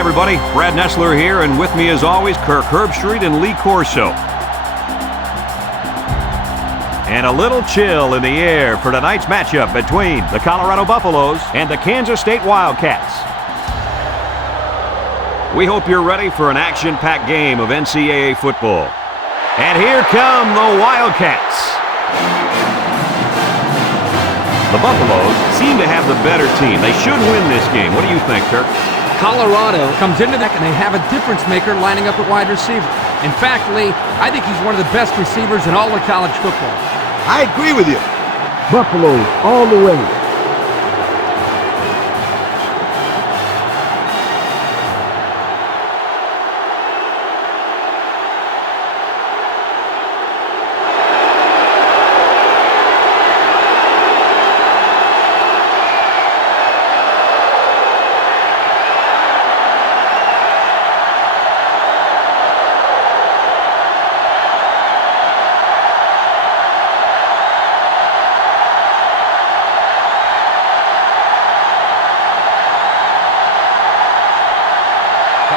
Hi, everybody. Brad Nessler here, and with me, as always, Kirk Herbstreit and Lee Corso. And a little chill in the air for tonight's matchup between the Colorado Buffaloes and the Kansas State Wildcats. We hope you're ready for an action-packed game of NCAA football. And here come the Wildcats. The Buffaloes seem to have the better team. They should win this game. What do you think, Kirk? Colorado comes into that and they have a difference maker lining up at wide receiver. In fact, Lee, I think he's one of the best receivers in all of college football. I agree with you. Buffaloes all the way.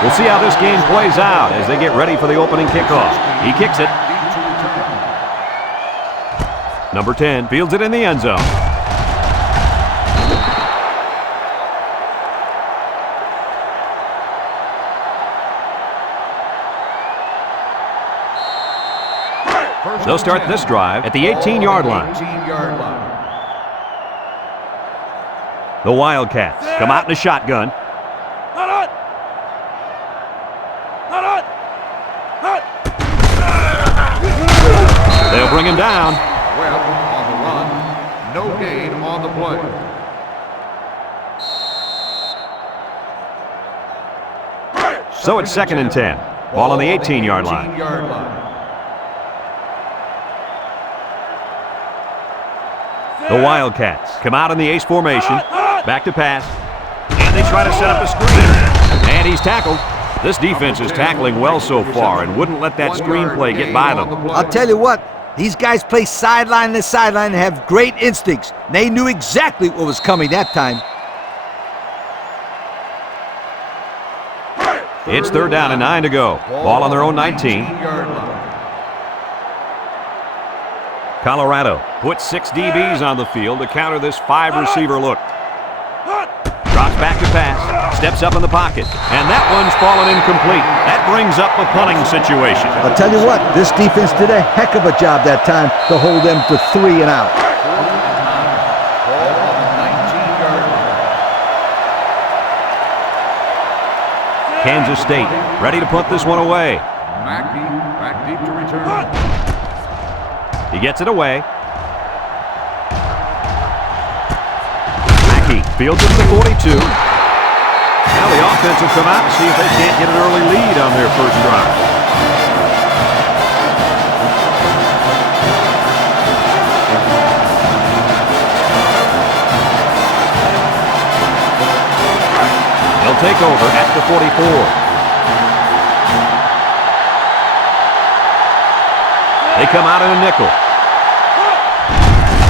We'll see how this game plays out as they get ready for the opening kickoff. He kicks it. Number 10 fields it in the end zone. They'll start this drive at the 18-yard line. The Wildcats come out in a shotgun. They'll bring him down. Well, on the run, no gain on the play. So it's 2nd and 10. Ball on the 18-yard line. The Wildcats come out in the ace formation. Back to pass. And they try to set up a screen. And he's tackled. This defense is tackling well so far and wouldn't let that screenplay get by them. I'll tell you what, these guys play sideline to sideline and have great instincts. They knew exactly what was coming that time. It's 3rd down and 9 to go. Ball on their own 19. Colorado puts 6 DBs on the field to counter this 5-receiver look. Drops back to pass, steps up in the pocket, and that one's fallen incomplete. That brings up a punting situation. I'll tell you what, this defense did a heck of a job that time to hold them to 3 and out. Kansas State ready to put this one away. Mackey back deep to return. He gets it away. Mackey fields it to the 42. Now the offense will come out and see if they can't get an early lead on their first drive. They'll take over at the 44. They come out in a nickel.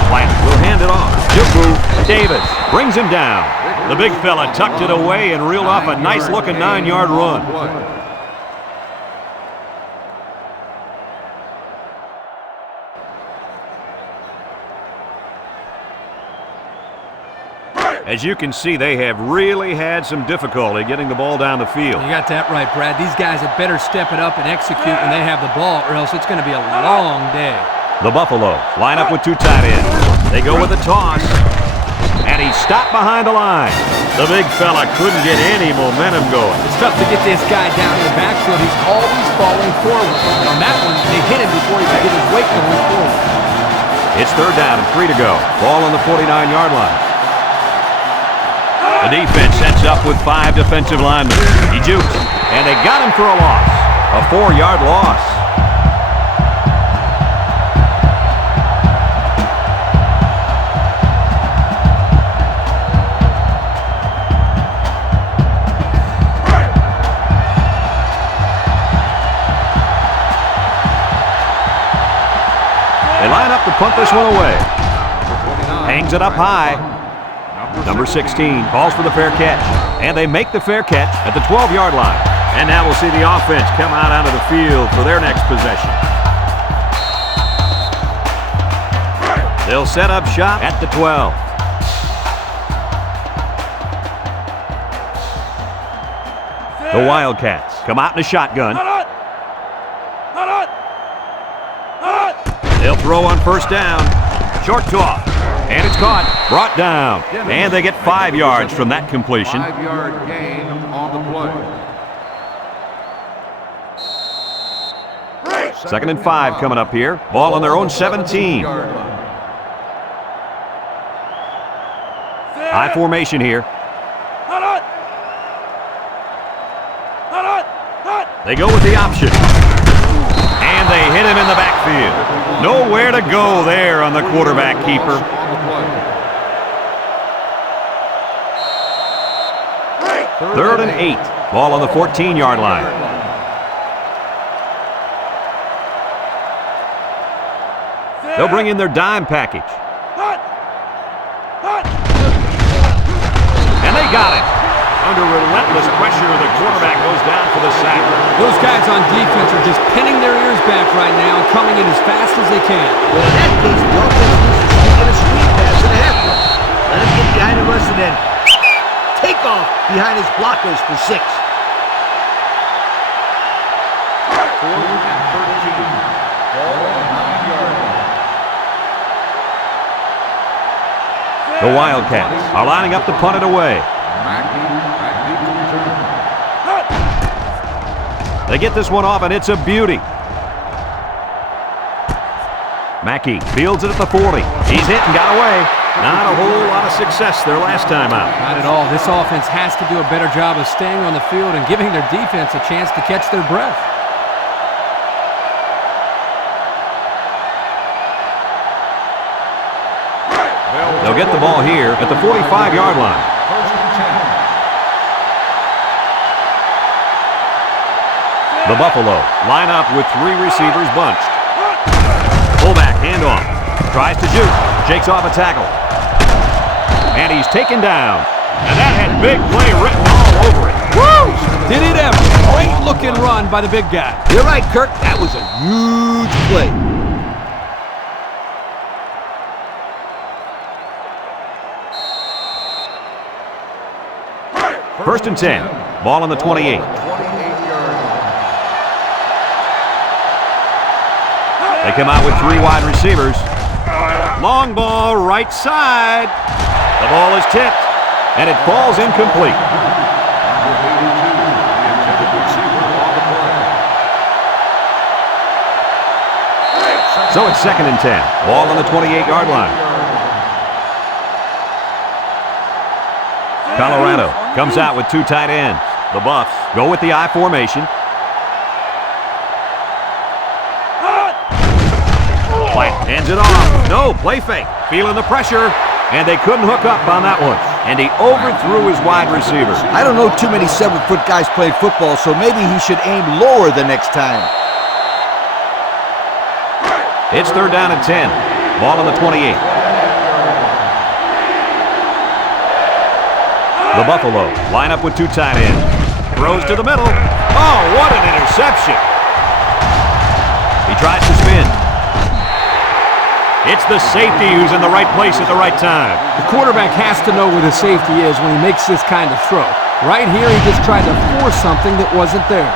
Plant will hand it off. Jubu Davis brings him down. The big fella tucked it away and reeled off a nice-looking 9-yard run. As you can see, they have really had some difficulty getting the ball down the field. You got that right, Brad. These guys had better step it up and execute when they have the ball, or else it's going to be a long day. The Buffalo line up with 2 tight ends. They go with a toss, and he's stopped behind the line. The big fella couldn't get any momentum going. It's tough to get this guy down in the backfield. He's always falling forward. And on that one, they hit him before he could get his weight going forward. It's 3rd down and 3 to go. Ball on the 49-yard line. The defense sets up with 5 defensive linemen. He jukes, and they got him for a loss. A 4-yard loss. They line up to punt this one away. Hangs it up high. Number 16 calls for the fair catch. And they make the fair catch at the 12-yard line. And now we'll see the offense come out onto the field for their next possession. They'll set up shop at the 12. The Wildcats come out in a shotgun. They'll throw on first down. Short toss. And it's caught. Brought down. And they get 5 yards from that completion. 5-yard gain on the play. 2nd and 5 coming up here. Ball on their own 17. High formation here. They go with the option. And they hit him in the backfield. Nowhere to go there on the quarterback keeper. 3rd and 8. Ball on the 14-yard line. They'll bring in their dime package. And they got it. Under relentless pressure, the quarterback goes down for the sack. Those guys on defense are just pinning their ears back right now and coming in as fast as they can. Well, in that case, the offense needs to get a screen pass and a half one. Let him get behind the rush and then take off behind his blockers for 6. 4th and 13. Ball on 9-yard line. The Wildcats are lining up to punt it away. They get this one off, and it's a beauty. Mackey fields it at the 40. He's hit and got away. Not a whole lot of success their last time out. Not at all. This offense has to do a better job of staying on the field and giving their defense a chance to catch their breath. They'll get the ball here at the 45-yard line. 1st and 10. The Buffalo line up with 3 receivers bunched. Fullback handoff. Tries to juke. Shakes off a tackle. And he's taken down. And that had big play written all over it. Woo! Did it ever. Great looking run by the big guy. You're right, Kirk. That was a huge play. First and 10. Ball on the 28. They come out with 3 wide receivers. Long ball, right side. The ball is tipped, and it falls incomplete. So it's 2nd and 10. Ball on the 28-yard line. Colorado comes out with 2 tight ends. The Buffs go with the I formation. Plant hands it off. No, play fake. Feeling the pressure, and they couldn't hook up on that one. And he overthrew his wide receiver. I don't know too many 7-foot guys playing football, so maybe he should aim lower the next time. It's 3rd down and 10. Ball on the 28. The Buffalo line up with 2 tight ends. Throws to the middle. Oh, what an interception. He tries to spin. It's the safety who's in the right place at the right time. The quarterback has to know where the safety is when he makes this kind of throw. Right here, he just tried to force something that wasn't there.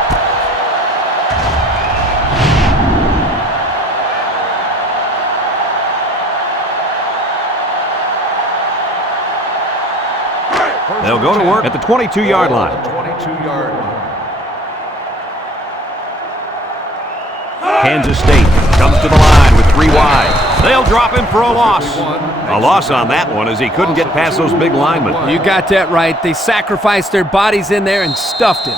They'll go to work at the 22-yard line. 22-yard line. Kansas State comes to the line with 3 wide. They'll drop him for a loss. A loss on that one as he couldn't get past those big linemen. You got that right. They sacrificed their bodies in there and stuffed him.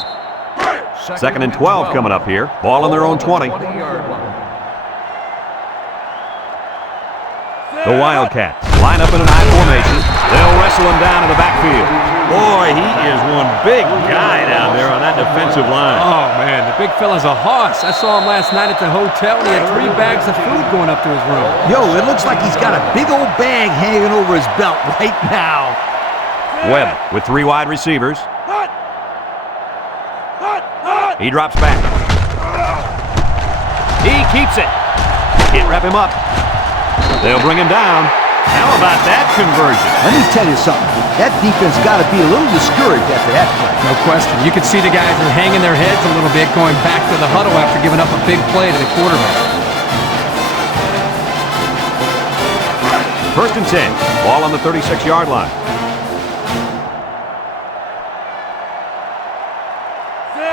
2nd and 12 coming up here. Ball on their own 20. The Wildcats line up in an I formation. They'll wrestle him down in the backfield. Boy, he is one big guy down there on that defensive line. Oh, man, the big fella's a hoss. I saw him last night at the hotel, and he had 3 bags of food going up to his room. Yo, it looks like he's got a big old bag hanging over his belt right now. Webb with 3 wide receivers. He drops back. He keeps it. Can't wrap him up. They'll bring him down. How about that conversion? Let me tell you something. That defense got to be a little discouraged after that play. No question. You can see the guys are hanging their heads a little bit, going back to the huddle after giving up a big play to the quarterback. First and 10. Ball on the 36-yard line.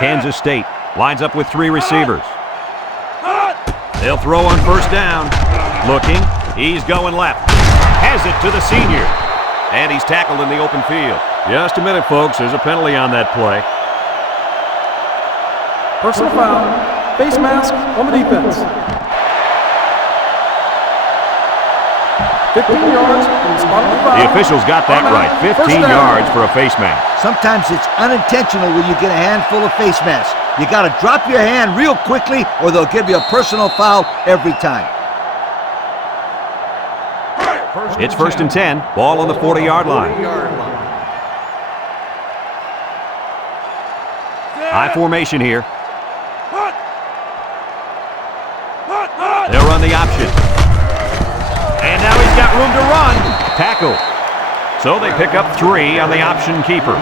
Kansas State lines up with 3 receivers. They'll throw on first down. Looking. He's going left. Has it to the senior. And he's tackled in the open field. Just a minute, folks. There's a penalty on that play. Personal foul. Face mask on the defense. 15 yards from the spot of the foul. The officials got that right. 15 yards for a face mask. Sometimes it's unintentional when you get a handful of face masks. You got to drop your hand real quickly or they'll give you a personal foul every time. It's first and 10. Ball on the 40-yard line. High formation here. They'll run the option. And now he's got room to run. Tackle. So they pick up 3 on the option keeper.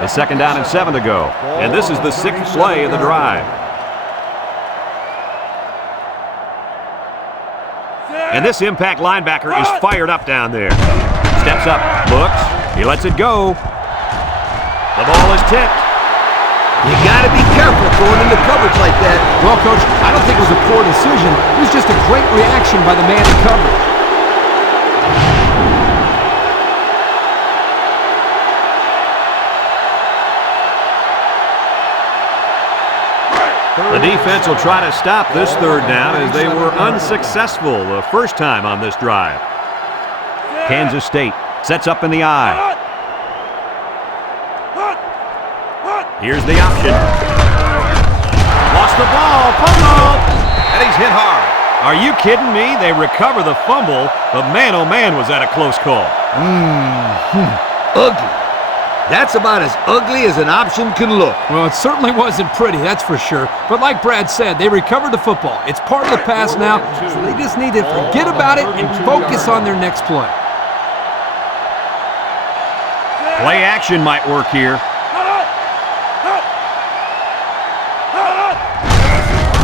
It's second down and 7 to go. And this is the 6th play of the drive. And this impact linebacker is fired up down there. Steps up, looks, he lets it go. The ball is tipped. You got to be careful going into coverage like that. Well, Coach, I don't think it was a poor decision. It was just a great reaction by the man in coverage. The defense will try to stop this third down as they were unsuccessful the first time on this drive. Kansas State sets up in the eye. Here's the option. Lost the ball, fumble, and he's hit hard. Are you kidding me? They recover the fumble, but man, oh man, was that a close call. Ugly. That's about as ugly as an option can look. Well, it certainly wasn't pretty, that's for sure. But like Brad said, they recovered the football. It's part of the pass now, so they just need to forget about it and focus on their next play. Play action might work here.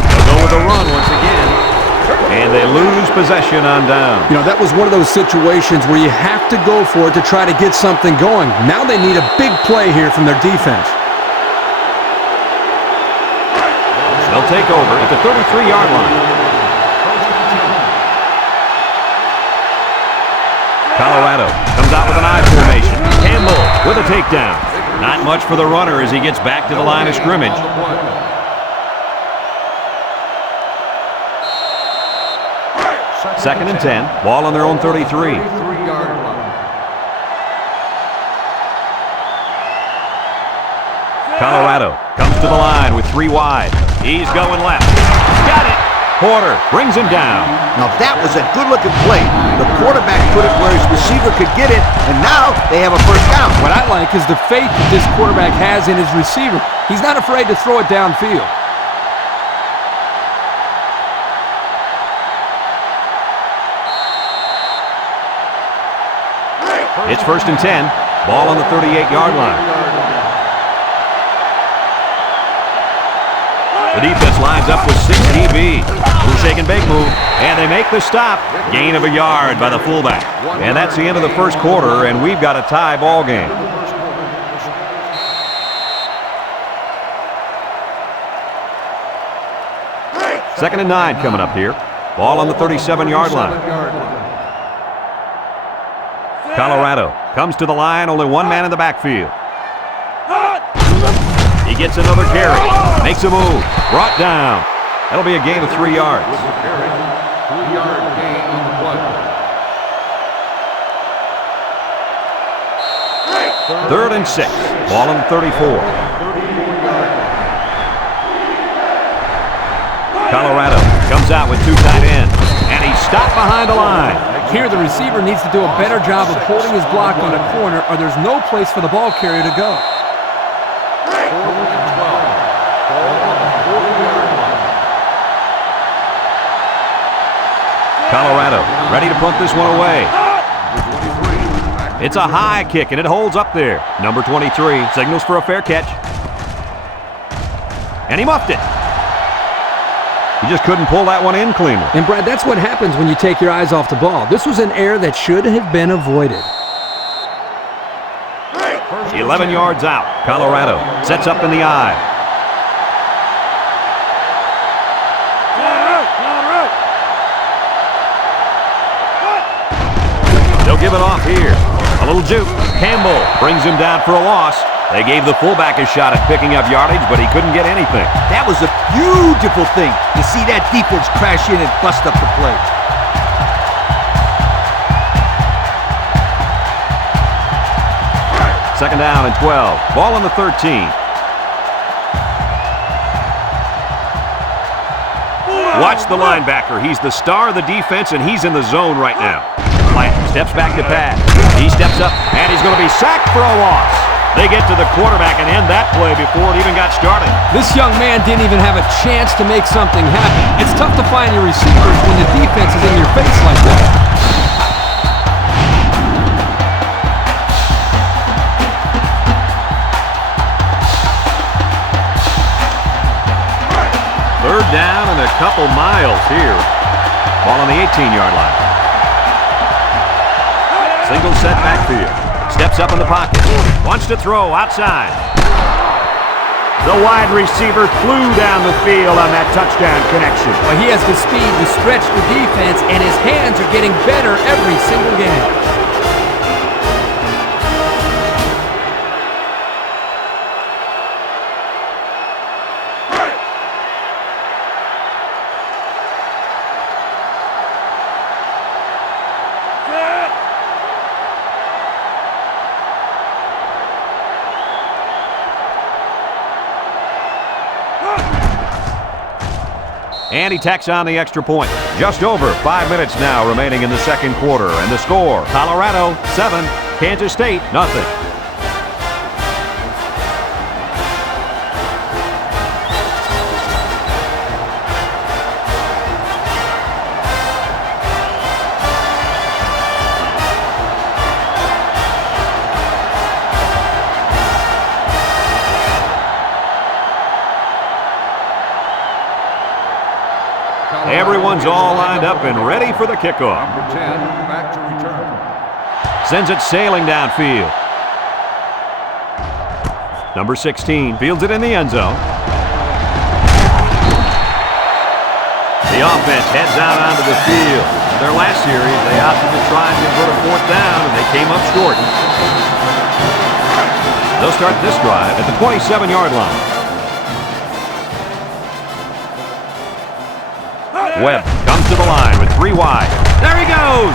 They'll go with a run once again. And they lose possession on down. You know, that was one of those situations where you have to go for it to try to get something going. Now they need a big play here from their defense. They'll take over at the 33-yard line. Colorado comes out with an I formation. Campbell with a takedown. Not much for the runner as he gets back to the line of scrimmage. Second and 10. Ball on their own 33. Colorado comes to the line with 3 wide. He's going left. Got it. Porter brings him down. Now that was a good-looking play. The quarterback put it where his receiver could get it, and now they have a first down. What I like is the faith that this quarterback has in his receiver. He's not afraid to throw it downfield. It's first and 10. Ball on the 38-yard line. The defense lines up with 6 DB. Little shake and bake move. And they make the stop. Gain of a yard by the fullback. And that's the end of the first quarter, and we've got a tie ball game. Second and 9 coming up here. Ball on the 37-yard line. Colorado comes to the line, only one man in the backfield. He gets another carry, makes a move, brought down. That'll be a gain of 3 yards. 3-yard gain on the play. Third and 6, ball on the 34. Colorado comes out with 2 tight ends. And he's stopped behind the line. Here, the receiver needs to do a better job of holding his block on a corner, or there's no place for the ball carrier to go. 4th and 12. Ball on the 40-yard line. Colorado ready to punt this one away. Number 23. It's a high kick, and it holds up there. Number 23 signals for a fair catch. And he muffed it. He just couldn't pull that one in cleanly. And, Brad, that's what happens when you take your eyes off the ball. This was an error that should have been avoided. 11 yards out. Colorado sets up in the eye. They'll give it off here. A little juke. Campbell brings him down for a loss. They gave the fullback a shot at picking up yardage, but he couldn't get anything. That was a beautiful thing to see that defense crash in and bust up the play. Second down and 12. Ball on the 13. Watch the linebacker. He's the star of the defense, and he's in the zone right now. Plant steps back to pass. He steps up, and he's going to be sacked for a loss. They get to the quarterback and end that play before it even got started. This young man didn't even have a chance to make something happen. It's tough to find your receivers when the defense is in your face like that. Third down and a couple miles here. Ball on the 18-yard line. Single set backfield. Steps up in the pocket. Wants to throw outside. The wide receiver flew down the field on that touchdown connection. Well, he has the speed to stretch the defense, and his hands are getting better every single game. And he tacks on the extra point. Just over 5 minutes now remaining in the second quarter. And the score, Colorado 7, Kansas State nothing. Everyone's all lined up and ready for the kickoff. Number 10, back to return. Sends it sailing downfield. Number 16 fields it in the end zone. The offense heads out onto the field. In their last series, they opted to try and convert a fourth down, and they came up short. They'll start this drive at the 27-yard line. Webb comes to the line with 3 wide. There he goes!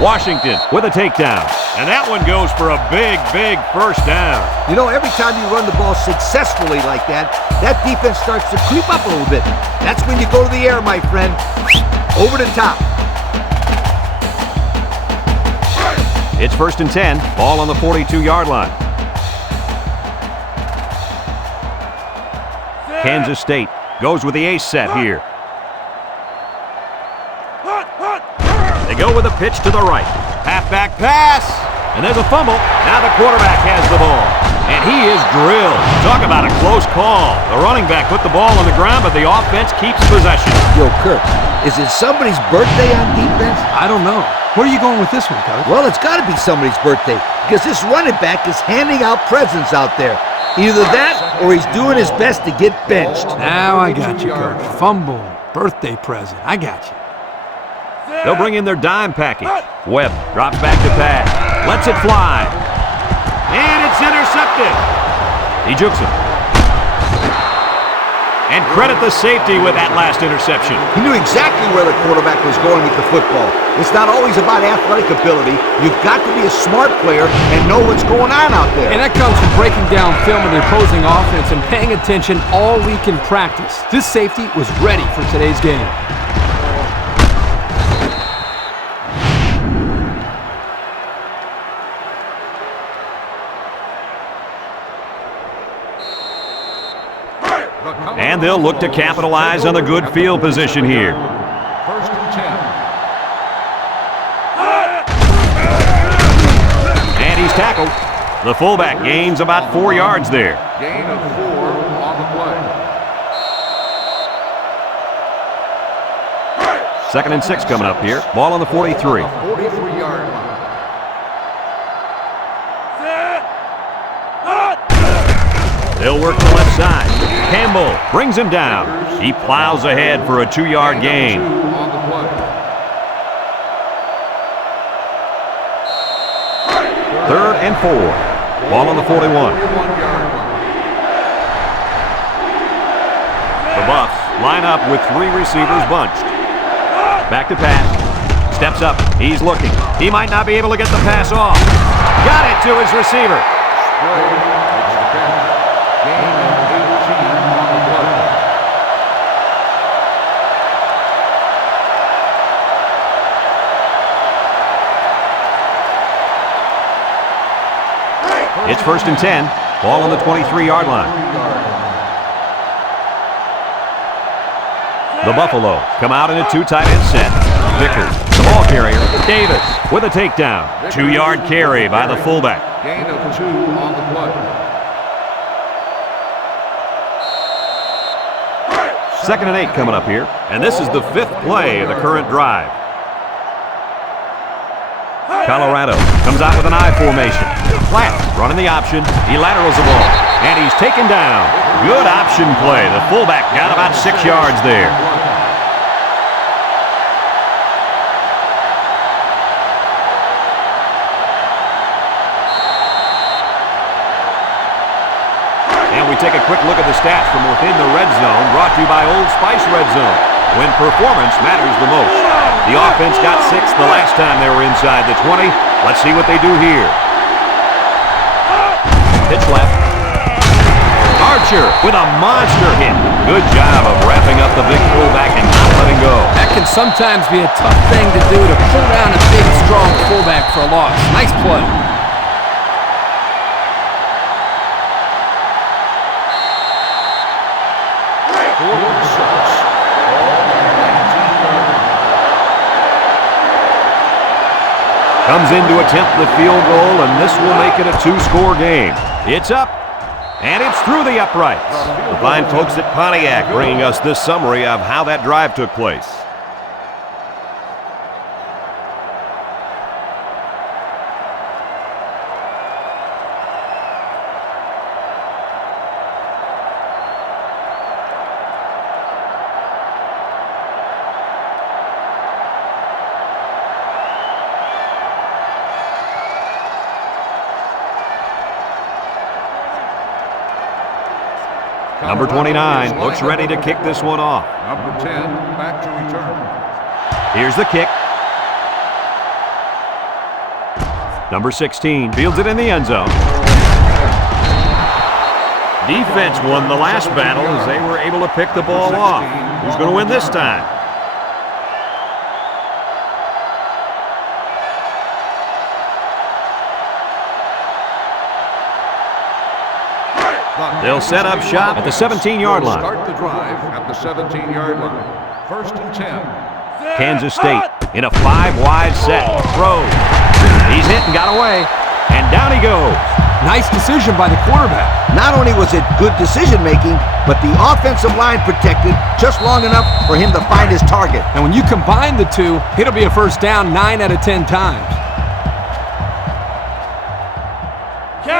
Washington with a takedown. And that one goes for a big, big first down. You know, every time you run the ball successfully like that, that defense starts to creep up a little bit. That's when you go to the air, my friend. Over the top. It's 1st and 10. Ball on the 42-yard line. Kansas State goes with the ace set here. They go with a pitch to the right. Halfback pass. And there's a fumble. Now the quarterback has the ball. And he is drilled. Talk about a close call. The running back put the ball on the ground, but the offense keeps possession. Yo, Kirk, is it somebody's birthday on defense? I don't know. Where are you going with this one, Coach? Well, it's got to be somebody's birthday because this running back is handing out presents out there. Either that or he's doing his best to get benched. Now I got you, Coach. Fumble, birthday present. I got you. They'll bring in their dime package. Webb drops back to pass. Lets it fly. And it's intercepted. He jukes him. And credit the safety with that last interception. He knew exactly where the quarterback was going with the football. It's not always about athletic ability. You've got to be a smart player and know what's going on out there. And that comes from breaking down film of the opposing offense and paying attention all week in practice. This safety was ready for today's game. And they'll look to capitalize on the good field position here. First and 10. And he's tackled. The fullback gains about 4 yards there. Gain of 4 on the play. 2nd and 6 coming up here. Ball on the 43. 43-yard line. They'll work the left side. Campbell brings him down. He plows ahead for a 2-yard gain. 2 on the play. 3rd and 4. Ball on the 41. 41-yard line. The Buffs line up with 3 receivers bunched. Back to pass. Steps up. He's looking. He might not be able to get the pass off. Got it to his receiver. Play. It's the catch. Gain of 18 on the play. It's 1st and 10. Ball on the 23-yard line. The Buffalo come out in a 2 tight end set. Vickers, the ball carrier. Davis with a takedown. 2-yard carry by the fullback. Gain of 2 on the play. 2nd and 8 coming up here. And this is the 5th play of the current drive. Colorado comes out with an I formation. Flat, running the option. He laterals the ball. And he's taken down. Good option play. The fullback got about 6 yards there. And we take a quick look at the stats from within the red zone, brought to you by Old Spice Red Zone, when performance matters the most. The offense got 6 the last time they were inside the 20. Let's see what they do here. Pitch left. Archer with a monster hit. Good job of wrapping up the big fullback and not letting go. That can sometimes be a tough thing to do, to pull down a big, strong fullback for a loss. Nice play. Comes in to attempt the field goal, and this will make it a 2-score game. It's up, and it's through the uprights. The fine folks at Pontiac bringing us this summary of how that drive took place. Number 29 looks ready to kick this one off. Number 10, back to return. Here's the kick. Number 16 fields it in the end zone. Defense won the last battle as they were able to pick the ball off. Who's going to win this time? They'll set up shop at the 17-yard line. Start the drive at the 17-yard line. 1st and 10. Kansas State in a 5-wide set. Throws. He's hit and got away. And down he goes. Nice decision by the quarterback. Not only was it good decision-making, but the offensive line protected just long enough for him to find his target. And when you combine the two, it'll be a first down 9 out of 10 times.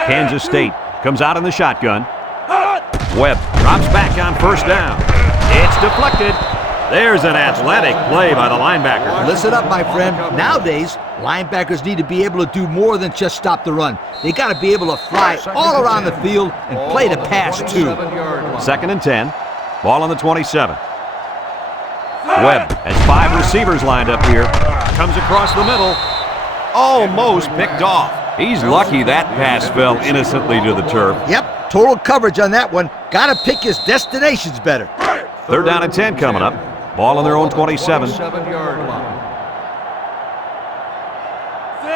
Kansas State comes out in the shotgun. Webb drops back on 1st down. It's deflected. There's an athletic play by the linebacker. Listen up, my friend. Nowadays, linebackers need to be able to do more than just stop the run. They got to be able to fly all around the field and play the pass, too. 2nd and 10. Ball on the 27. Webb has 5 receivers lined up here. Comes across the middle. Almost picked off. He's lucky that pass fell innocently to the turf. Yep, total coverage on that one. Got to pick his destinations better. 3rd down and 10 coming up. Ball on their own 27. 27-yard line.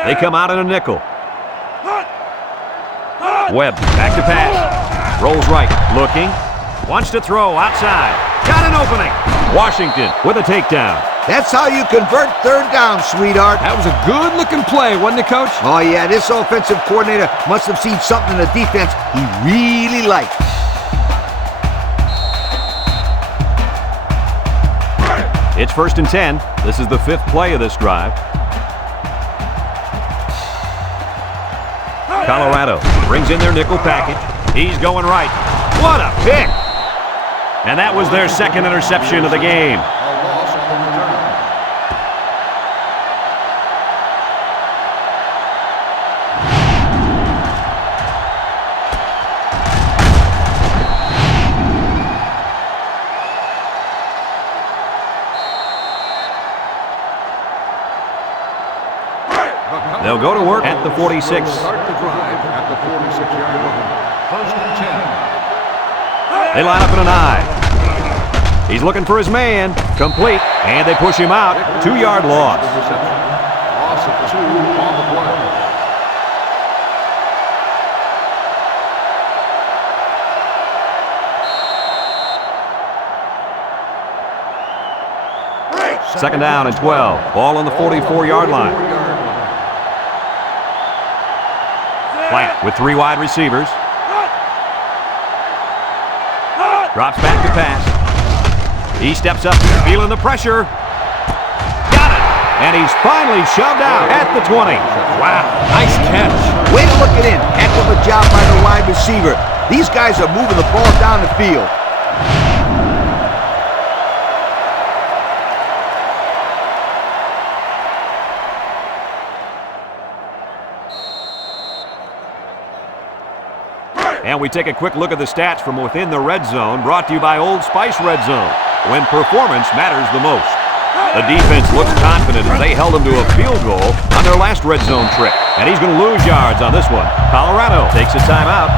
They come out in a nickel. Webb back to pass. Rolls right. Looking. Wants to throw outside. Got an opening. Washington with a takedown. That's how you convert third down, sweetheart. That was a good-looking play, wasn't it, Coach? Oh, yeah, this offensive coordinator must have seen something in the defense he really liked. It's 1st and 10. This is the 5th play of this drive. Colorado brings in their nickel package. He's going right. What a pick! And that was their 2nd interception of the game. They'll go to work at the 46. Start the drive at the 46-yard line. 1st and 10. They line up in an I. He's looking for his man. Complete. And they push him out. 2-yard loss. Loss of 2 on the play. Second down and 12. Ball on the 44-yard line. Plant with 3 wide receivers. Drops back to pass. He steps up, feeling the pressure. Got it! And he's finally shoved out at the 20. Wow, nice catch. Way to look it in. Heck of a job by the wide receiver. These guys are moving the ball down the field. And we take a quick look at the stats from within the red zone, brought to you by Old Spice Red Zone, when performance matters the most. The defense looks confident as they held them to a field goal on their last red zone trip. And he's going to lose yards on this one. Colorado takes a timeout.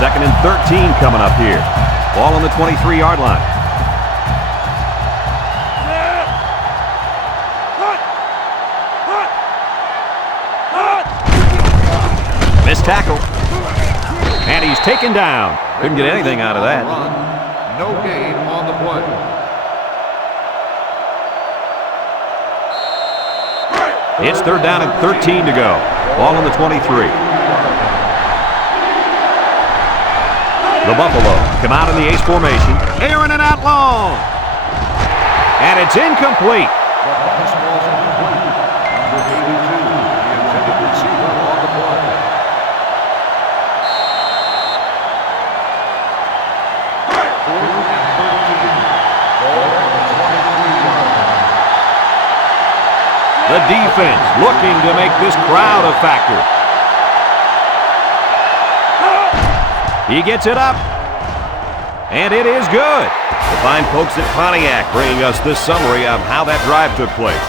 Second and 13 coming up here. Ball on the 23-yard line. Missed tackle. And he's taken down. Couldn't get anything out of that. No gain on the play. It's 3rd down and 13 to go. Ball on the 23. The Buffalo come out in the ace formation. Airing it out long. And it's incomplete. This ball's incomplete. Number 82, the intended receiver on the play. The defense looking to make this crowd a factor. He gets it up. And it is good. The fine folks at Pontiac bringing us this summary of how that drive took place.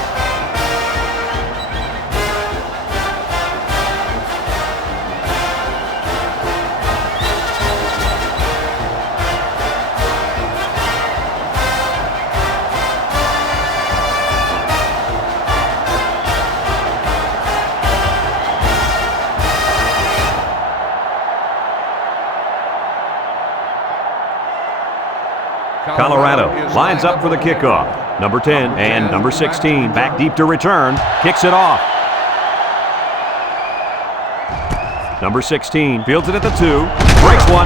Colorado lines up for the kickoff. Number 10 and number 16 back deep to return. Kicks it off. Number 16 fields it at the 2. Breaks one.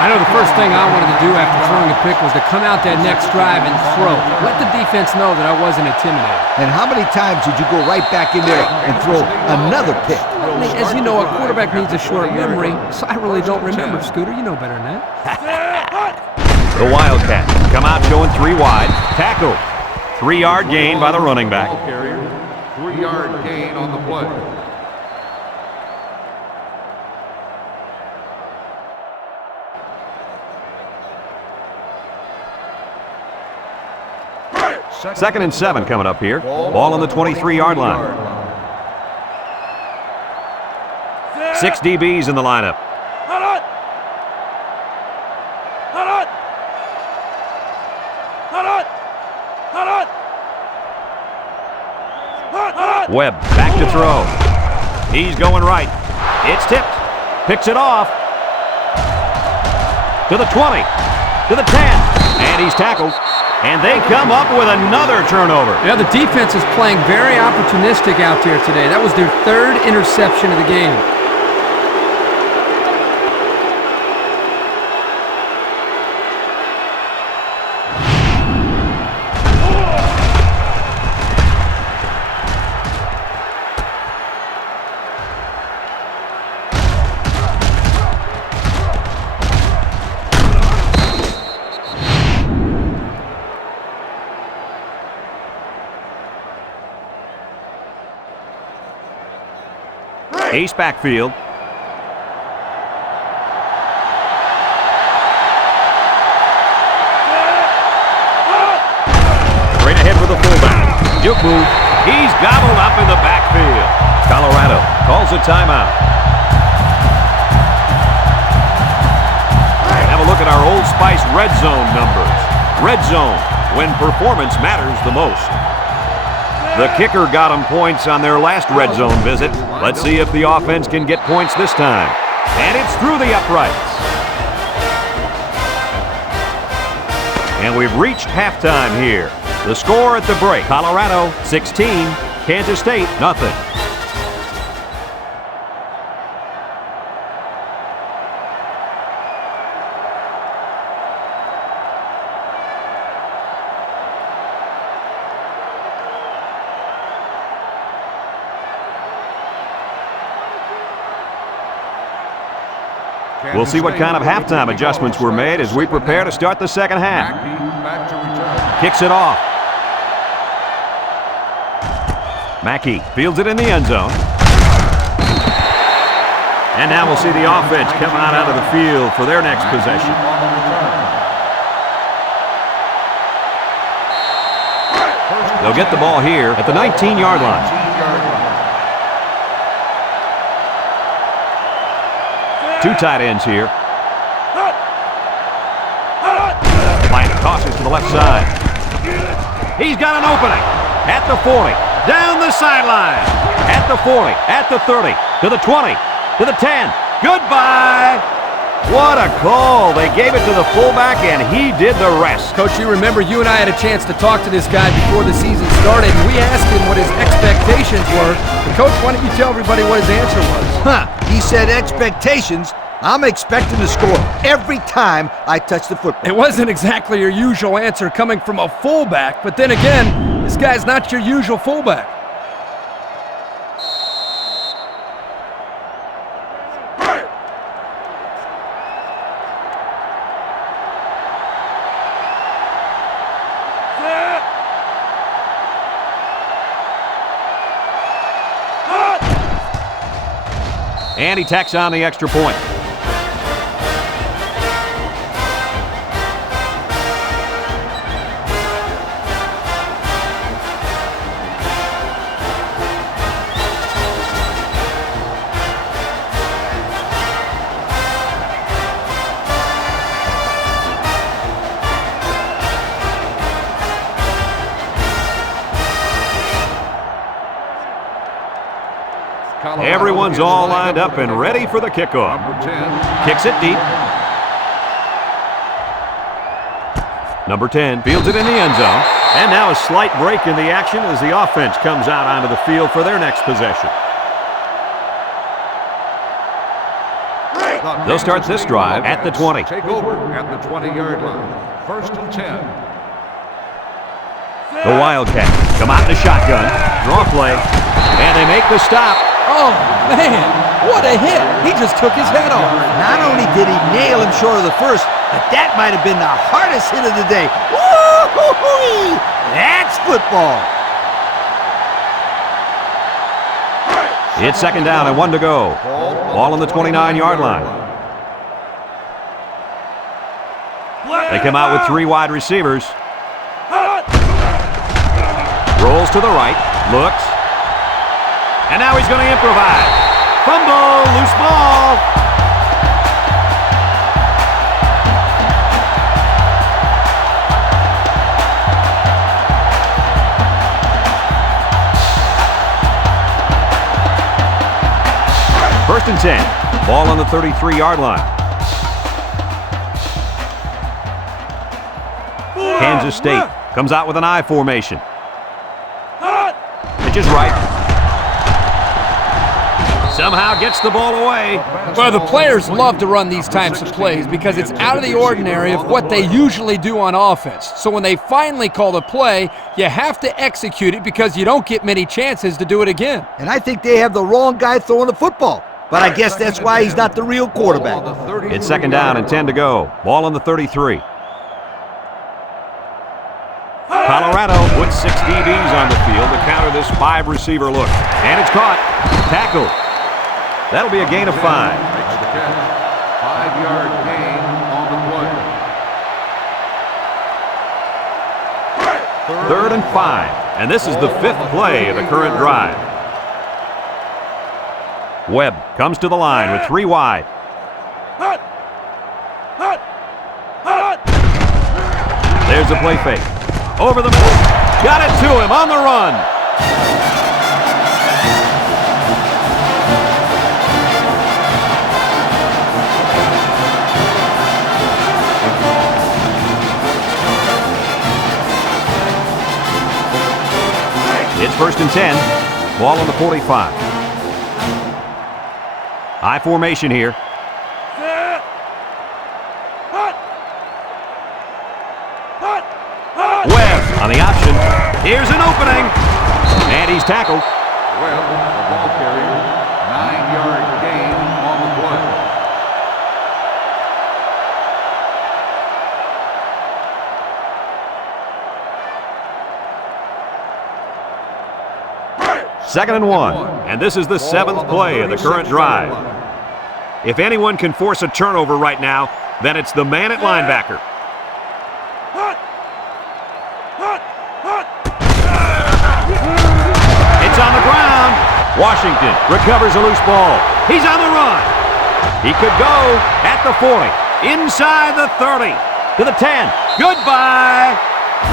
I know the first thing I wanted to do after throwing a pick was to come out that next drive and throw. Let the defense know that I wasn't intimidated. And how many times did you go right back in there and throw another pick? I mean, as you know, a quarterback needs a short memory, so I really don't remember, Scooter. You know better than that. The Wildcats come out showing 3 wide. Tackle. 3-yard gain by the running back. 3-yard gain on the play. Second and 7 coming up here. Ball on the 23-yard line. 6 DBs in the lineup. Webb back to throw. He's going right. It's tipped. Picks it off. To the 20. To the 10. And he's tackled. And they come up with another turnover. Yeah, the defense is playing very opportunistic out there today. That was their third interception of the game. Ace backfield. Straight ahead for the fullback. Juke move. He's gobbled up in the backfield. Colorado calls a timeout. Have a look at our Old Spice red zone numbers. Red zone, when performance matters the most. The kicker got them points on their last red zone visit. Let's see if the offense can get points this time. And it's through the uprights. And we've reached halftime here. The score at the break, Colorado 16, Kansas State nothing. We'll see what kind of halftime adjustments were made as we prepare to start the second half. Kicks it off. Mackey fields it in the end zone. And now we'll see the offense come out of the field for their next possession. They'll get the ball here at the 19-yard line. Two tight ends here. Blank tosses to the left side. He's got an opening at the 40, down the sideline, at the 40, at the 30, to the 20, to the 10. Goodbye. What a call. They gave it to the fullback, and he did the rest. Coach, you remember you and I had a chance to talk to this guy before the season started, and we asked him what his expectations were. And Coach, why don't you tell everybody what his answer was? He said expectations. I'm expecting to score every time I touch the football. It wasn't exactly your usual answer coming from a fullback, but then again, this guy's not your usual fullback. And he tacks on the extra point. Everyone's all lined up and ready for the kickoff. Kicks it deep. Number 10 fields it in the end zone. And now a slight break in the action as the offense comes out onto the field for their next possession. They'll start this drive at the 20. Take over at the 20-yard line. 1st and 10. The Wildcats come out in a shotgun. Draw play. And they make the stop. Oh, man, what a hit. He just took his head off. Not only did he nail him short of the first, but that might have been the hardest hit of the day. Woo-hoo-hoo! That's football. It's second down and 1 to go. Ball on the 29-yard line. They come out with 3 wide receivers. Rolls to the right, looks. And now he's going to improvise. Fumble, loose ball. First and 10. Ball on the 33-yard line. Kansas State comes out with an I formation. Pitch is right. Somehow gets the ball away. Well, the players love to run these types of plays because it's out of the ordinary of what they usually do on offense. So when they finally call the play, you have to execute it because you don't get many chances to do it again. And I think they have the wrong guy throwing the football. But I guess that's why he's not the real quarterback. It's second down and 10 to go. Ball on the 33. Colorado puts 6 DBs on the field to counter this 5-receiver look. And it's caught. Tackled. That'll be a gain of 5. Makes the catch. 5-yard gain on the play. Third and 5. And this is the 5th play of the current drive. Webb comes to the line with 3 wide. There's the play fake. Over the middle. Got it to him on the run. It's first and 10. Ball on the 45. I formation here. Webb on the option. Here's an opening. And he's tackled. Well, the ball carrier, 9-yard gain on the play. Second and 1. And this is the 7th play of the current drive. If anyone can force a turnover right now, then it's the man at linebacker. It's on the ground. Washington recovers a loose ball. He's on the run. He could go at the 40, inside the 30, to the 10. Goodbye.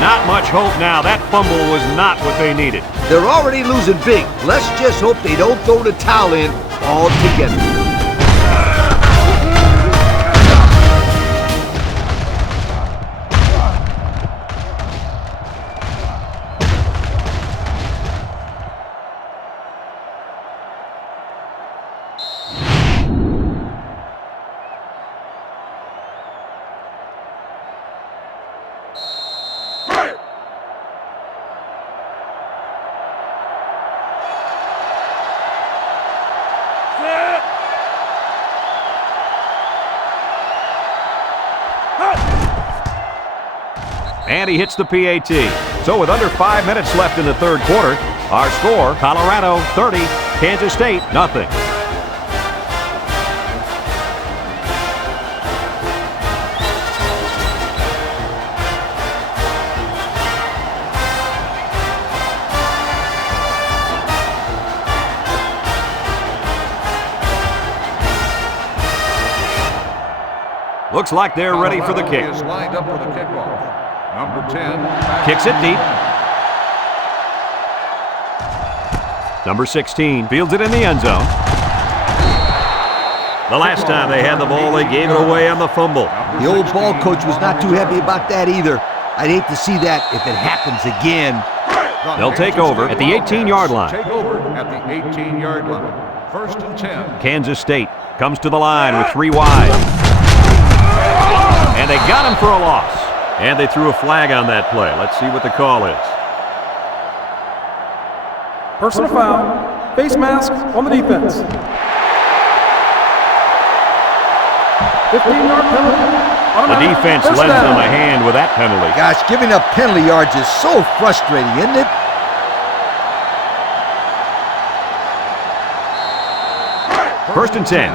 Not much hope now. That fumble was not what they needed. They're already losing big. Let's just hope they don't throw the towel in altogether. And he hits the PAT. So with under 5 minutes left in the third quarter, our score, Colorado 30, Kansas State nothing. Looks like they're ready for the kick. Is lined up for the kickoff. Number 10. Kicks it deep. Number 16 fields it in the end zone. The last time they had the ball, they gave it away on the fumble. The old ball coach was not too happy about that either. I'd hate to see that if it happens again. They'll take over at the 18-yard line. Take over at the 18-yard line. First and 10. Kansas State comes to the line with 3 wide. And they got him for a loss. And they threw a flag on that play. Let's see what the call is. Personal foul, face mask on the defense. 15-yard penalty. The defense lends them a hand with that penalty. Gosh, giving up penalty yards is so frustrating, isn't it? First and 10.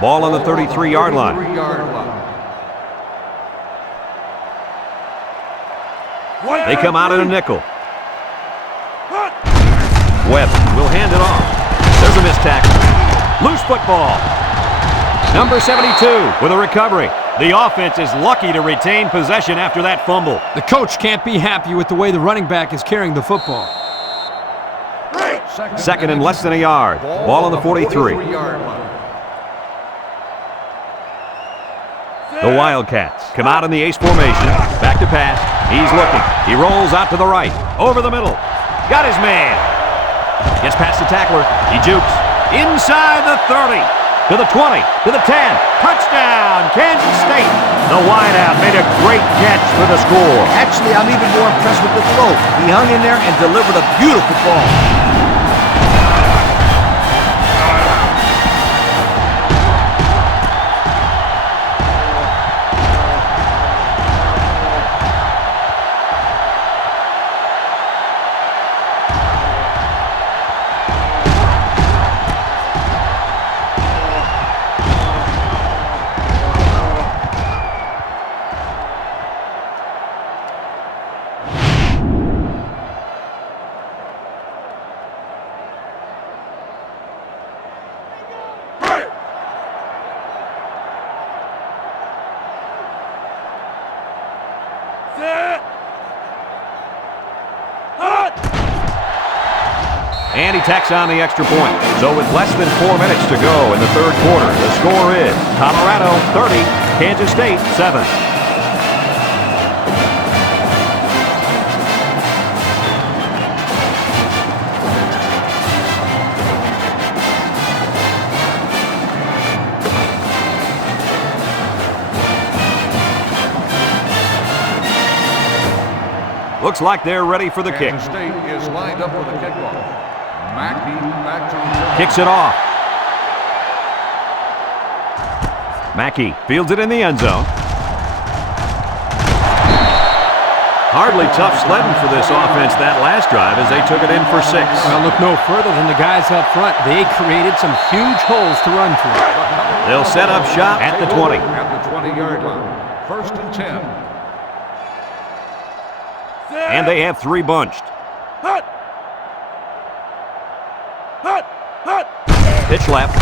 Ball on the 33-yard line. They come out in a nickel. Webb will hand it off. There's a missed tackle. Loose football. Number 72 with a recovery. The offense is lucky to retain possession after that fumble. The coach can't be happy with the way the running back is carrying the football. Second and less than a yard. Ball on the 43. The Wildcats come out in the ace formation. Back to pass. He's looking. He rolls out to the right. Over the middle. Got his man. Gets past the tackler. He jukes. Inside the 30. To the 20. To the 10. Touchdown, Kansas State. The wideout made a great catch for the score. Actually, I'm even more impressed with the throw. He hung in there and delivered a beautiful ball. And he tacks on the extra point. So with less than 4 minutes to go in the third quarter, the score is Colorado 30, Kansas State 7. Looks like they're ready for the kick. Kansas State is lined up for the kickoff. Mackey back to return. Kicks it off. Mackey fields it in the end zone. Hardly tough sledding for this offense that last drive as they took it in for 6. Well, look no further than the guys up front. They created some huge holes to run through. They'll set up shop at the 20. At the 20-yard line. 1st and 10. And they have 3 bunched. Pitch left.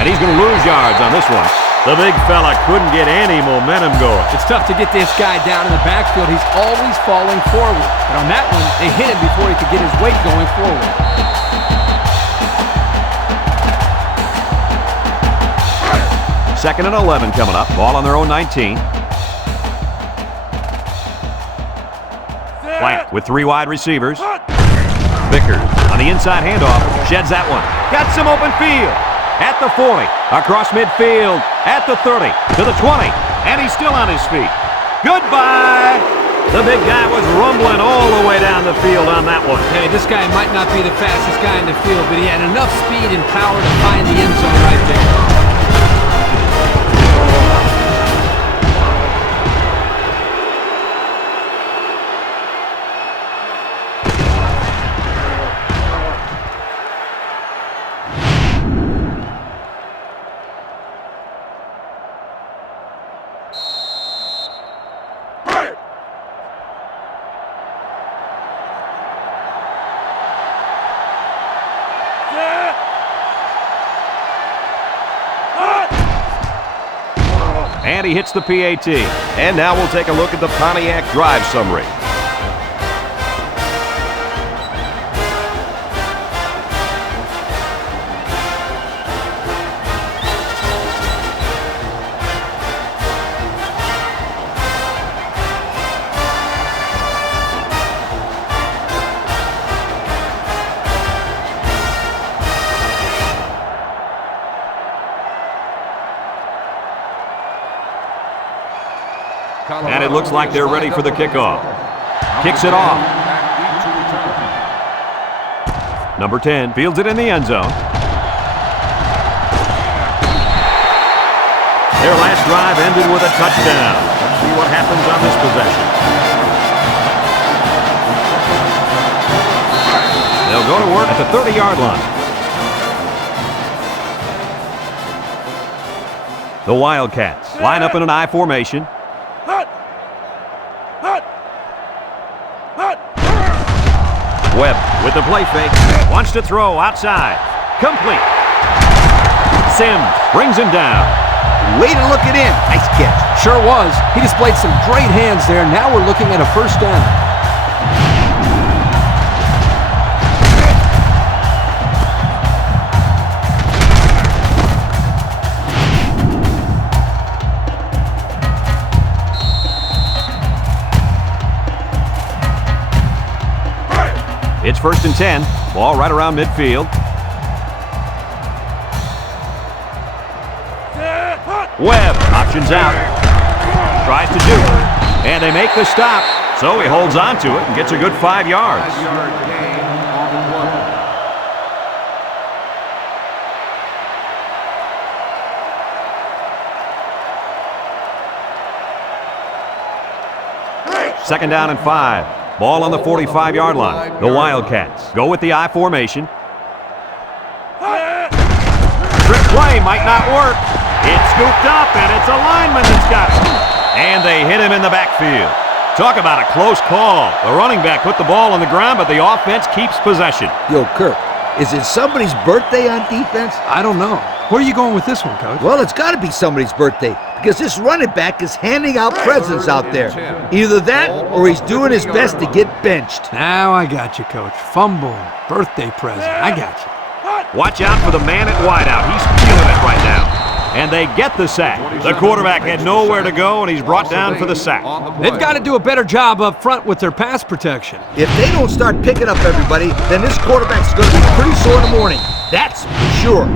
And he's going to lose yards on this one. The big fella couldn't get any momentum going. It's tough to get this guy down in the backfield. He's always falling forward. But on that one, they hit him before he could get his weight going forward. Second and 11 coming up. Ball on their own 19. Plant with 3 wide receivers. Vickers on the inside handoff. Sheds that one. Got some open field. At the 40. Across midfield. At the 30. To the 20. And he's still on his feet. Goodbye. The big guy was rumbling all the way down the field on that one. Hey, this guy might not be the fastest guy in the field, but he had enough speed and power to find the end zone right there. And he hits the PAT. And now we'll take a look at the Pontiac drive summary. And it looks like they're ready for the kickoff. Kicks it off. Number 10 fields it in the end zone. Their last drive ended with a touchdown. Let's see what happens on this possession. They'll go to work at the 30-yard line. The Wildcats line up in an I formation. Webb with the play fake. Wants to throw outside. Complete. Sims brings him down. Way to look it in. Nice catch. Sure was. He displayed some great hands there. Now we're looking at a first down. It's 1st and 10. Ball right around midfield. Webb options out. Tries to do it. And they make the stop. So he holds on to it and gets a good 5 yards. 5-yard gain on the play. Second down and 5. Ball on the 45-yard line. The Wildcats go with the I formation. Trick play might not work. It's scooped up, and it's a lineman that's got it. And they hit him in the backfield. Talk about a close call. The running back put the ball on the ground, but the offense keeps possession. Yo, Kirk, is it somebody's birthday on defense? I don't know. Where are you going with this one, Coach? Well, it's got to be somebody's birthday because this running back is handing out presents out there. Either that or he's doing his best to get benched. Now I got you, Coach. Fumble, birthday present. I got you. Watch out for the man at wideout. He's feeling it right now. And they get the sack. The quarterback had nowhere to go, and he's brought down for the sack. They've got to do a better job up front with their pass protection. If they don't start picking up everybody, then this quarterback's going to be pretty sore in the morning. That's for sure.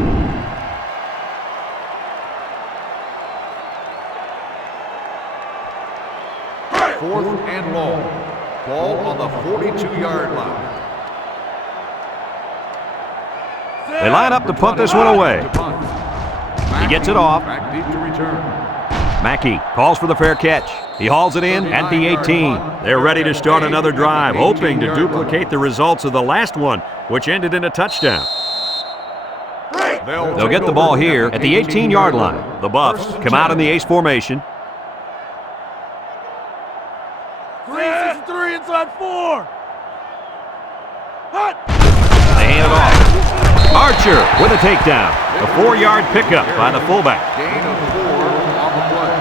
Fourth and long. Ball on the 42-yard line. They line up to punt this one away. He gets it off. Back deep to return. Mackey calls for the fair catch. He hauls it in at the 18. They're ready to start another drive, hoping to duplicate the results of the last one, which ended in a touchdown. They'll get the ball here at the 18-yard line. The Buffs come out in the ace formation. 3 inside 4. They hand it off. Archer with a takedown. A 4-yard pickup by the fullback. Gain of 4 on the play.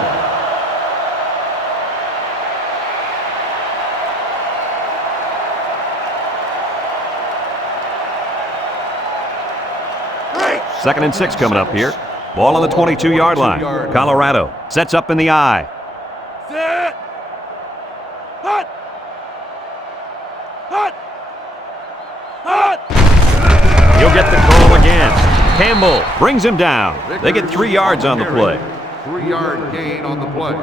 2nd and 6 coming up here. Ball on the 22-yard line. Colorado sets up in the I. Set. Hut. Hut. Hut. He'll get the call again. Campbell brings him down. They get 3 yards on the play. 3-yard gain on the play.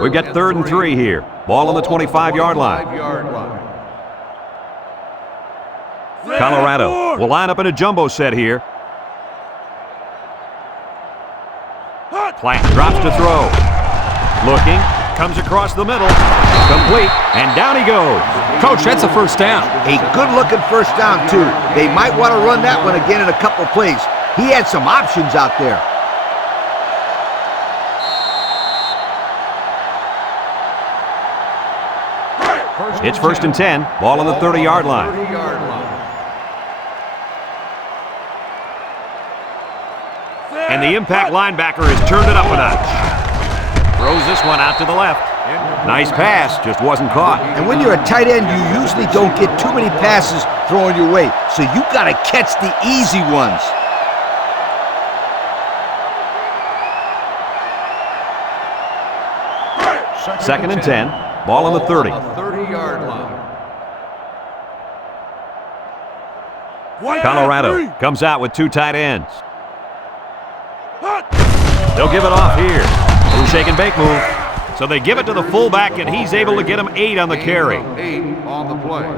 We've got 3rd and 3 here. Ball on the 25-yard line. Colorado will line up in a jumbo set here. Plant drops to throw. Looking, comes across the middle. Complete, and down he goes. Coach, that's a first down. A good-looking first down, too. They might want to run that one again in a couple of plays. He had some options out there. It's 1st and 10. Ball on the 30-yard line. And the impact linebacker has turned it up a notch. Throws this one out to the left. Nice pass, just wasn't caught. And when you're a tight end, you usually don't get too many passes thrown your way. So you got to catch the easy ones. Second and 10. Ball on the 30. 30-yard line. Colorado comes out with 2 tight ends. They'll give it off here. Little shake and bake move. So they give it to the fullback, and he's able to get him 8 on the carry. 8 on the play.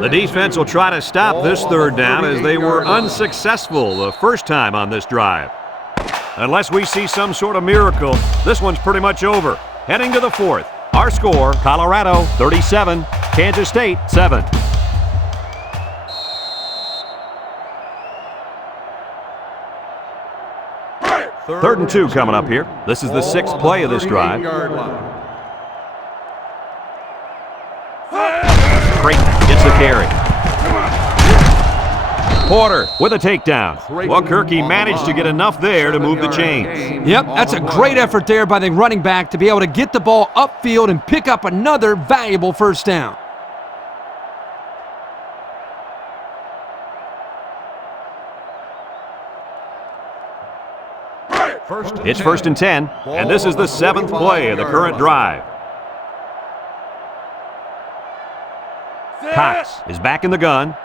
The defense will try to stop this 3rd down as they were unsuccessful the first time on this drive. Unless we see some sort of miracle, this one's pretty much over. Heading to the 4th. Our score, Colorado 37, Kansas State 7. Third and 2 coming up here. This is the 6th play of this drive. Creighton gets the carry. Porter with a takedown. Well, Kirk, he managed to get enough there to move the chains. Yep, that's a great effort there by the running back to be able to get the ball upfield and pick up another valuable first down. It's first and 10, and this is the 7th play of the current drive. Cox is back in the gun.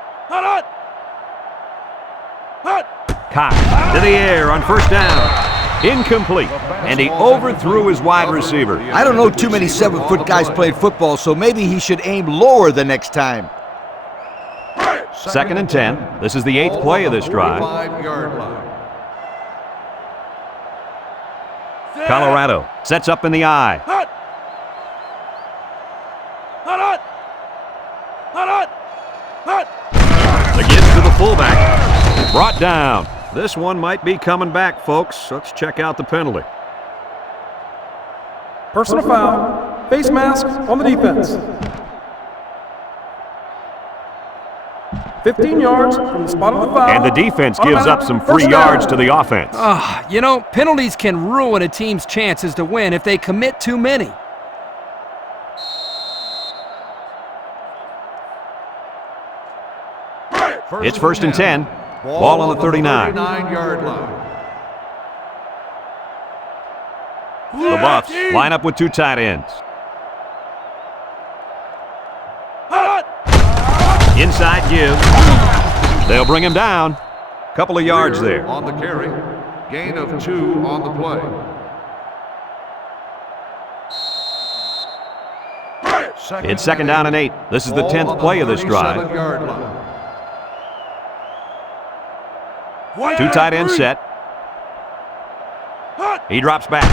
Cox to the air on first down. Incomplete, and he overthrew his wide receiver. I don't know too many 7-foot guys playing football, so maybe he should aim lower the next time. Second and 10. This is the 8th play of this drive. Colorado sets up in the eye. The give to the fullback. Brought down. This one might be coming back, folks. Let's check out the penalty. Personal foul. Face mask on the defense. 15 yards from the spot of the foul. And the defense gives up some free yards to the offense. You know, penalties can ruin a team's chances to win if they commit too many. It's first and 10. Ball on the 39. 39-yard line. The Buffs line up with 2 tight ends. Inside give. They'll bring him down. Couple of yards there. On the carry. Gain of 2 on the play. It's second down and 8. This is the 10th play of this drive. 37-yard line. 2 tight ends set. He drops back.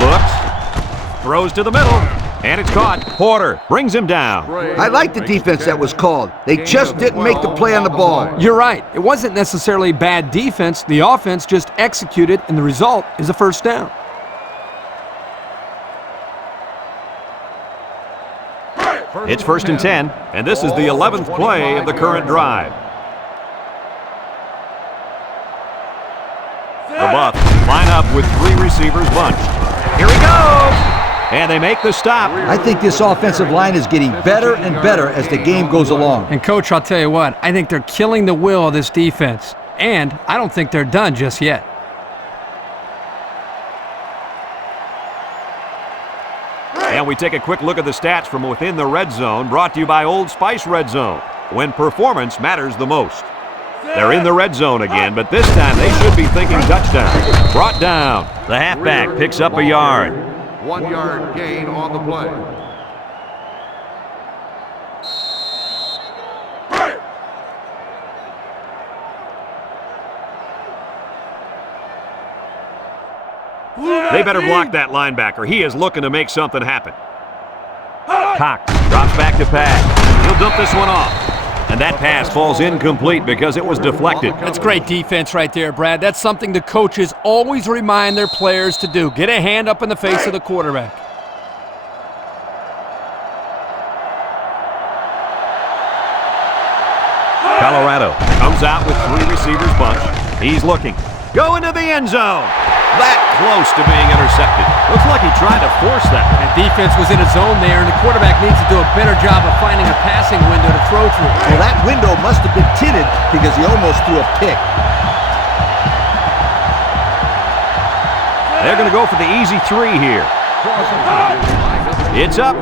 Looks. Throws to the middle. And it's caught. Porter brings him down. I like the defense that was called. They just didn't make the play on the ball. You're right. It wasn't necessarily bad defense. The offense just executed, and the result is a first down. It's first and 10, and this is the 11th play of the current drive. The Buffs line up with 3 receivers bunched. Here he goes! And they make the stop. I think this offensive line is getting better and better as the game goes along. And, Coach, I'll tell you what, I think they're killing the will of this defense. And I don't think they're done just yet. And we take a quick look at the stats from within the red zone, brought to you by Old Spice Red Zone, when performance matters the most. They're in the red zone again, but this time they should be thinking touchdown. Brought down. The halfback picks up a yard. 1-yard gain on the play. They better block that linebacker. He is looking to make something happen. Cox drops back to pass. He'll dump this one off. And that pass falls incomplete because it was deflected. That's great defense right there, Brad. That's something the coaches always remind their players to do. Get a hand up in the face of the quarterback. Colorado comes out with 3 receivers bunched. He's looking. Go into the end zone. That close to being intercepted. Looks like he tried to force that. And defense was in a zone there, and the quarterback needs to do a better job of finding a passing window to throw through. Well, that window must have been tinted because he almost threw a pick. They're going to go for the easy 3 here. It's up,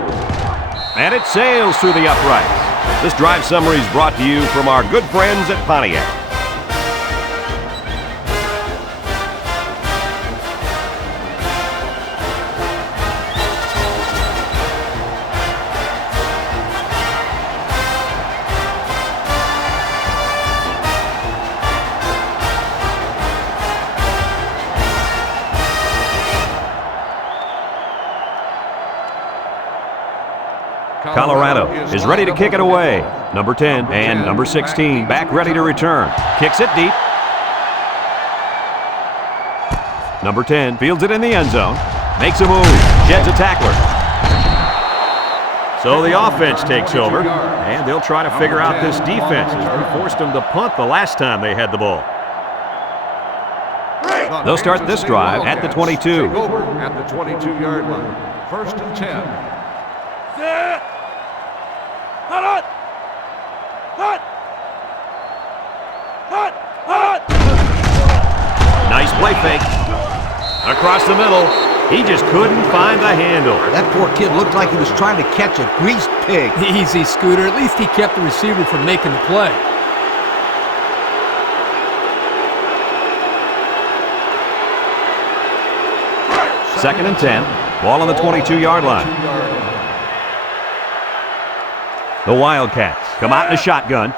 and it sails through the uprights. This drive summary is brought to you from our good friends at Pontiac. Colorado is ready to kick it away. Number 10 and number 16 back ready to return. Kicks it deep. Number 10 fields it in the end zone. Makes a move. Sheds a tackler. So the offense takes over, and they'll try to figure out this defense as we forced them to punt the last time they had the ball. They'll start this drive at the 22. At the 22-yard line. First and 10. Nice play fake. Across the middle. He just couldn't find the handle. That poor kid looked like he was trying to catch a greased pig. Easy, Scooter. At least he kept the receiver from making the play. Second and 10. Ball on the 22-yard line. The Wildcats come out in a shotgun.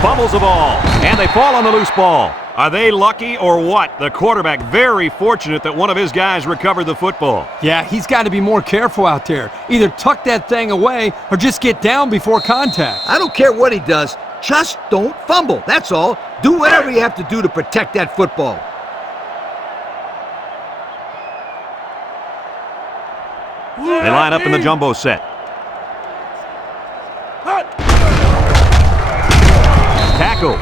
Fumbles the ball, and they fall on the loose ball. Are they lucky or what? The quarterback very fortunate that one of his guys recovered the football. Yeah, he's got to be more careful out there. Either tuck that thing away or just get down before contact. I don't care what he does. Just don't fumble. That's all. Do whatever you have to do to protect that football. They line up in the jumbo set. Tackle.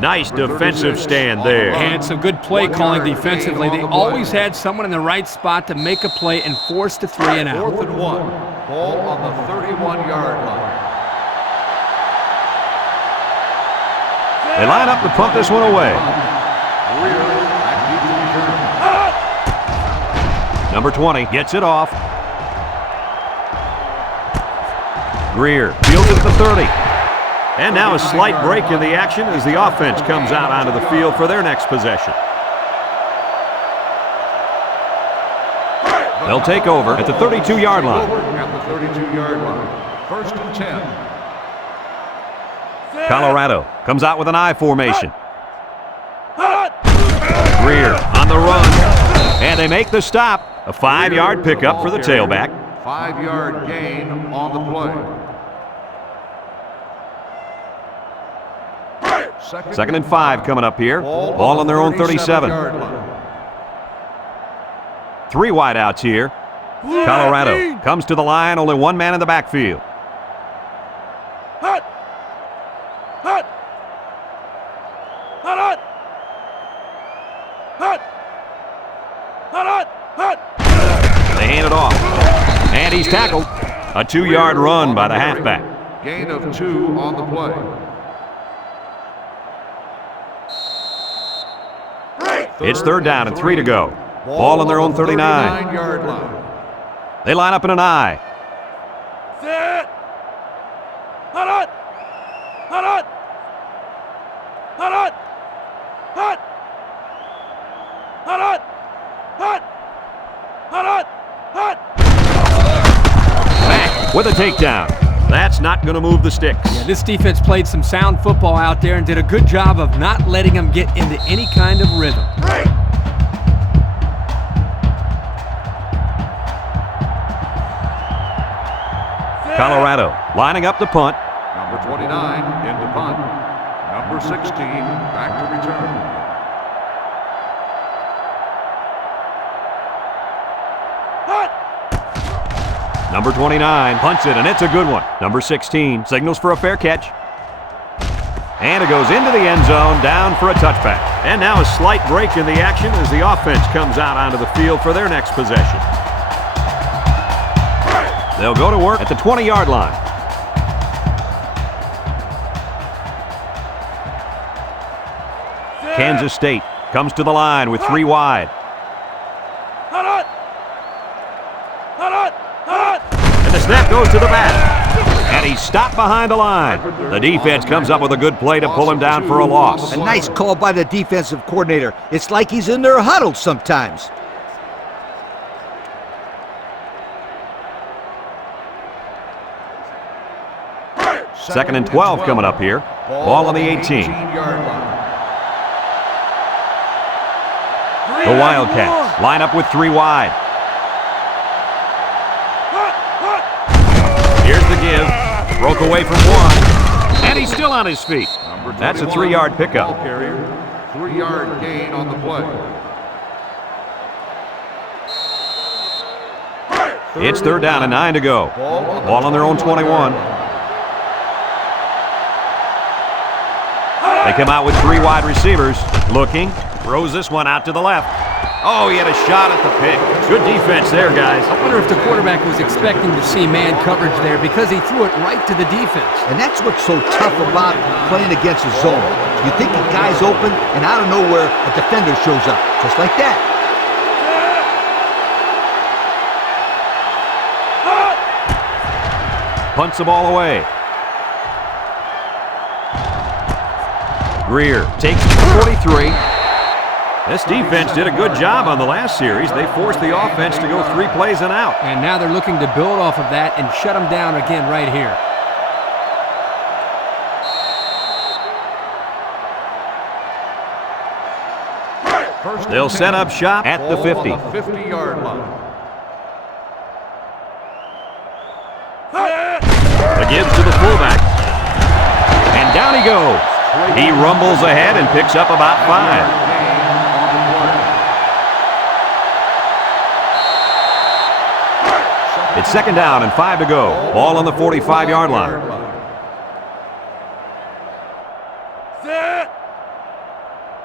Nice defensive stand there. And some good play calling defensively. They always had someone in the right spot to make a play and force the 3 and out. 4th and 1. Ball on the 31-yard line. They line up to punt this one away. Number 20 gets it off. Greer fields it at the 30. And now a slight break in the action as the offense comes out onto the field for their next possession. They'll take over at the 32-yard line. At the 32-yard line. 1st and 10. Colorado comes out with an I formation. Greer on the run. And they make the stop. A 5-yard pickup for the tailback. 5-yard gain on the play. Second and 5 coming up here. Ball on their own 37. 3 wideouts here. Colorado comes to the line. Only one man in the backfield. They hand it off. And he's tackled. A 2-yard run by the halfback. Gain of 2 on the play. It's 3rd down and 3 to go. Ball on their own 39. 39-yard line. They line up in an I. Back with a takedown. That's not going to move the sticks. Yeah, this defense played some sound football out there and did a good job of not letting them get into any kind of rhythm. Colorado lining up to punt. Number 29 into punt. Number 16 back to return. Number 29 punts it, and it's a good one. Number 16 signals for a fair catch. And it goes into the end zone, down for a touchback. And now a slight break in the action as the offense comes out onto the field for their next possession. They'll go to work at the 20-yard line. Kansas State comes to the line with 3 wide. And the snap goes to the back. And he's stopped behind the line. The defense comes up with a good play to pull him down for a loss. A nice call by the defensive coordinator. It's like he's in their huddle sometimes. Second and 12 coming up here. Ball on the 18. The Wildcats line up with 3 wide. Here's the give. Broke away from one. And he's still on his feet. That's a 3-yard pickup. 3-yard gain on the play. It's 3rd down and 9 to go. Ball on their own 21. They come out with 3 wide receivers. Looking. Throws this one out to the left. Oh, he had a shot at the pick. Good defense there, guys. I wonder if the quarterback was expecting to see man coverage there because he threw it right to the defense. And that's what's so tough about playing against a zone. You think a guy's open, and out of nowhere, a defender shows up. Just like that. Punts the ball away. Greer takes it to 43. This defense did a good job on the last series. They forced the offense to go 3 plays and out. And now they're looking to build off of that and shut them down again right here. They'll set up shop at the 50. 50-yard line. The gives to the fullback. And down he goes. He rumbles ahead and picks up about 5. It's 2nd down and 5 to go. Ball on the 45-yard line. Set.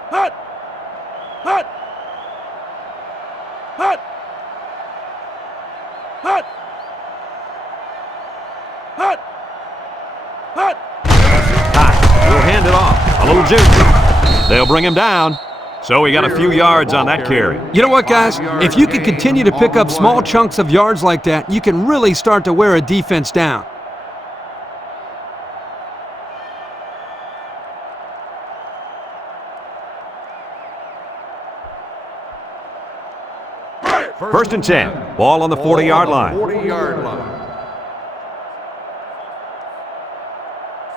Hut. Hut. Hut. Hut. Hut. Hut. He'll hand it off. A little juke. They'll bring him down. So he got a few yards on that carry. You know what, guys? If you can continue to pick up small chunks of yards like that, you can really start to wear a defense down. First and 10. Ball on the 40-yard line. 40-yard line.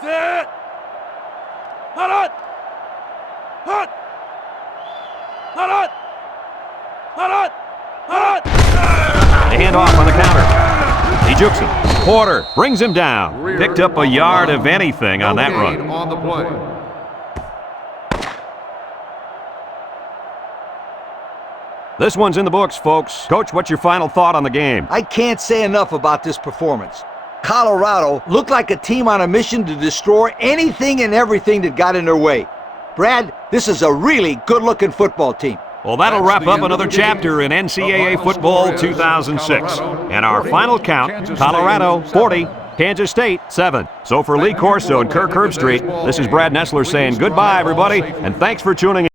Set. Hut. Hut. Hut. Hut. Hut. They hand off on the counter. He jukes him. Porter brings him down. Picked up a yard of anything on that run. On the play. This one's in the books, folks. Coach, what's your final thought on the game? I can't say enough about this performance. Colorado looked like a team on a mission to destroy anything and everything that got in their way. Brad, this is a really good-looking football team. Well, that'll wrap up another chapter in NCAA Football 2006. And our final count, Colorado 40, Kansas State 7. So for Lee Corso and Kirk Herbstreit, this is Brad Nessler saying goodbye, everybody, and thanks for tuning in.